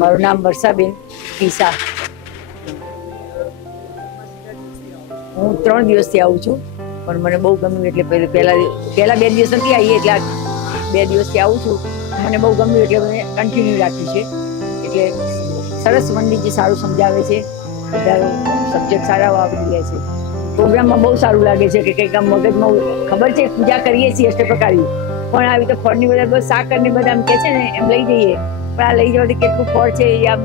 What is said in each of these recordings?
મારું નામ વર્ષાબેન પીસા. હું 3 દિવસથી આવું છું, પણ મને બહુ ગમ્યું એટલે પહેલા 2 દિવસ નથી આવી, એટલે 2 દિવસથી આવું છું. મને બહુ ગમ્યું એટલે મને કન્ટિન્યુ રાખ્યું છે. એટલે સરસ પંડિતજી સારું સમજાવે છે, બધા સબ્જેક્ટ સારા આવડી ગયા છે. પ્રોગ્રામમાં બહુ સારું લાગે છે કે કંઈક આમ મગજમાં ખબર છે પૂજા કરીએ છીએ અષ્ટપ્રકારની, પણ આવી તો ફળની બધા બસ સાકર ને બધા આમ કે છે ને એમ લઈ જઈએ, પણ આ લઈ જવાથી કેટલું ફળ છે એ આમ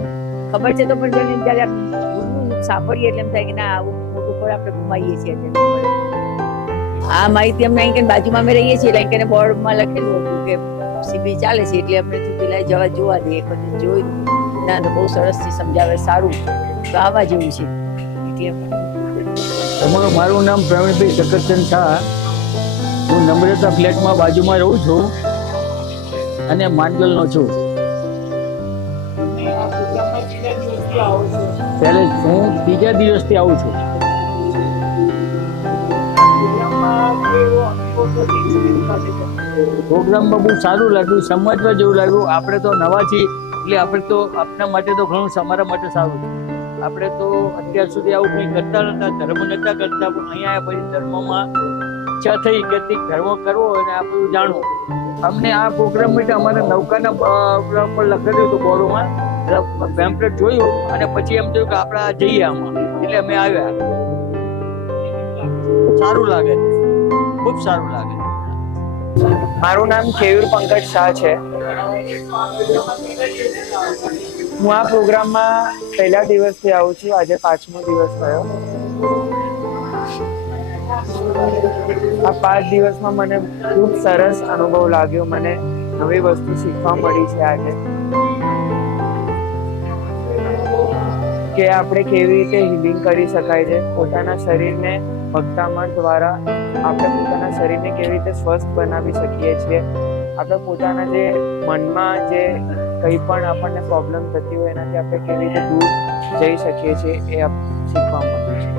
ખબર છે તો પણ જ્યારે આમ સાંભળીએ એટલે એમ થાય કે ના આવું મોટું ફળ આપણે ગુમાવીએ છીએ. આ માહિતી અમને અહીં બાજુમાં અમે રહીએ છીએ એટલે બોર્ડમાં લખેલું હતું કે શિબિર ચાલે છે, એટલે અમને પેલા જોવા દઈએ. એક વખત જોયું ના તો બહુ સરસથી સમજાવે, સારું તો આવવા જેવું છે. એટલે મારું નામ પ્રવીણભાઈ શકરચંદ શાહ. હું નમ્રતા ફ્લેટમાં બાજુમાં રહું છું અને માંડલનો છું. પહેલે હું 3જા દિવસથી આવું છું. પ્રોગ્રામમાં બહુ સારું લાગ્યું, સમજવા જેવું લાગ્યું. આપણે તો નવા છીએ એટલે આપણે તો આપણા માટે તો ઘણું, અમારા માટે સારું છે. આપણે તો અત્યાર સુધી આવું કંઈ કરતા નતા, ધર્મ નતા કરતા, પણ અહીંયા આવ્યા પછી ધર્મમાં ઈચ્છા થઈ કે ધર્મ કરવો અને આ બધું જાણવું. અમને આ પ્રોગ્રામ માટે અમારા નૌકાના પ્રોગ્રામ પર લખેલું હતું બોર્ડમાં, પેમ્પલેટ જોયું અને પછી એમ થયું કે આપણે આ જઈએ આમાં, એટલે અમે આવ્યા. સારું લાગે છે, ખૂબ સારું લાગે. મારું નામ કેયુર પંકજ શાહ છે. હું આ પ્રોગ્રામમાં પહેલા દિવસથી આવું છું, આજે 5મો દિવસ થયો. આ 5 દિવસમાં મને ખૂબ સરસ અનુભવ લાગ્યો. મને નવી વસ્તુ શીખવા મળી છે આજે, કે આપણે કેવી રીતે હીલિંગ કરી શકાય છે. પોતાના શરીરને ભક્તામણ દ્વારા આપણે પોતાના શરીરને કેવી રીતે સ્વસ્થ બનાવી શકીએ છીએ. આપણે પોતાના જે મનમાં જે કંઈ પણ આપણને પ્રોબ્લેમ થતી હોય એનાથી આપણે કેવી રીતે દૂર જઈ શકીએ છીએ એ શીખવા મળ્યું છે.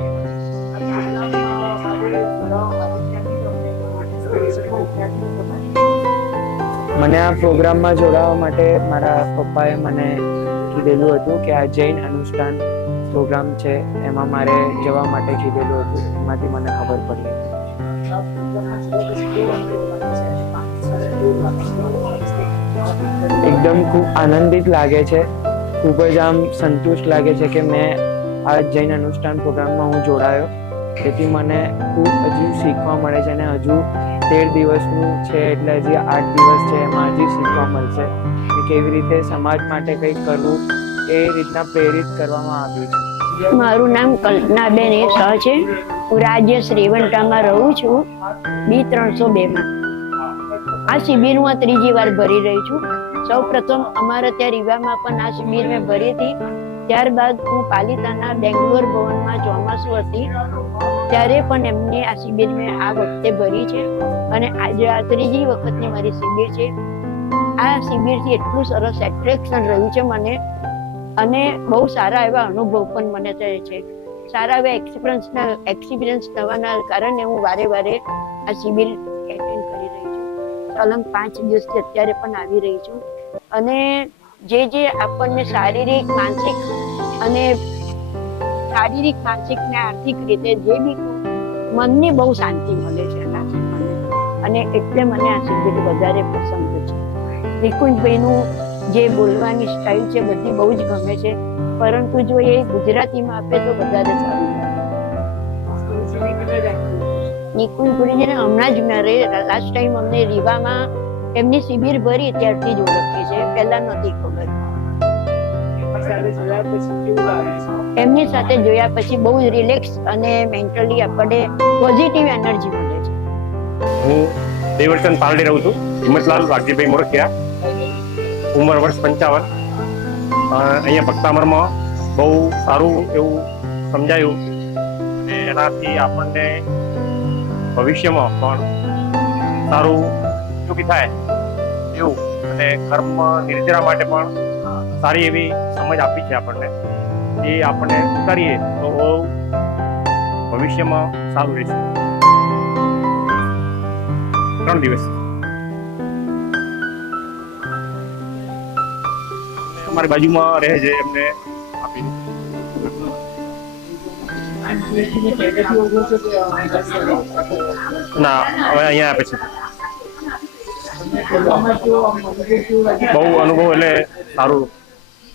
મને આ પ્રોગ્રામમાં જોડાવા માટે મારા પપ્પાએ મને કીધેલું હતું કે આ જૈન અનુષ્ઠાન પ્રોગ્રામ છે, એમાં મારે જવા માટે કીધેલું હતું. એમાંથી મને ખબર પડી. એકદમ ખૂબ આનંદિત લાગે છે, ખૂબ જ આમ સંતુષ્ટ લાગે છે કે મેં આ જૈન અનુષ્ઠાન પ્રોગ્રામમાં હું જોડાયો. તેથી મને ખૂબ હજુ શીખવા મળે છે અને હજુ 13 દિવસનું છે એટલે હજી 8 દિવસ છે, એમાં હજી શીખવા મળશે કે કેવી રીતે સમાજ માટે કંઈક કરવું એ રીતના પ્રેરિત કરવામાં આવ્યું છે. મારું નામ કલ્પનાબેન શાહ છે. હું રાજ્ય શ્રીવંટામાં રહું છું, B302માં. આ શિબિર હું 3જી વાર ભરી રહી છું. સૌ પ્રથમ અમારા ત્યાં રીવામાં પણ આ શિબિર મેં ભરી હતી. ત્યારબાદ હું પાલિતાના બેંગ્લોર ભવનમાં ચોમાસું હતી ત્યારે પણ એમને આ શિબિર મેં આ વખતે ભરી છે અને આજે આ 3જી વખતની મારી શિબિર છે. આ શિબિરથી એટલું સરસ એટ્રેક્શન રહ્યું છે મને, અને બહુ સારા એવા અનુભવ પણ મને થાય છે. સારા એવા એક્સપિરિયન્સ થવાના કારણે હું વારે વારે આ શિબિર એટેન્ડ કરી રહી છું. સલંગ 5 દિવસથી અત્યારે પણ આવી રહી છું. અને જે આપણને શારીરિક માનસિક ને આર્થિક રીતે જે બી મનની બહુ શાંતિ મળે છે એનાથી મને, અને એટલે મને આ શિબિર વધારે પસંદ છે. નિકુંજભાઈનું જે બોલવાની સ્ટાઇલ છે બધી બહુ જ ગમે છે, પરંતુ જો એ ગુજરાતીમાં આપે તો વધારે સારું. નિકુંજભાઈને હમણાં જ મારે લાસ્ટ ટાઈમ અમને રીવામાં એમની શિબિર ભરી ત્યારથી જ ઓળખી છે, પહેલા નથી ખબર. એમની સાથે જોયા પછી બહુ જ રિલેક્સ અને મેન્ટલી આપણે પોઝિટિવ એનર્જી મળે છે. હું દેવરચંદ પારડી રહું છું, હિંમતલાલ વાઘજીભાઈ મોરખિયા. ઉંમર વર્ષ 55. અહીંયા ભક્તામરમાં બહુ સારું એવું સમજાયું અને એનાથી આપણને ભવિષ્યમાં પણ સારું ઉપયોગી થાય એવું, અને કર્મ નિર્જરા માટે પણ સારી એવી સમજ આપી છે આપણને. એ આપણને કરીએ તો ભવિષ્યમાં સારું રહેશે. 3 દિવસ મારી બાજુમાં રહે છે એમને આપી. ના હવે અહીંયા આપે છે. બહુ અનુભવ એટલે સારું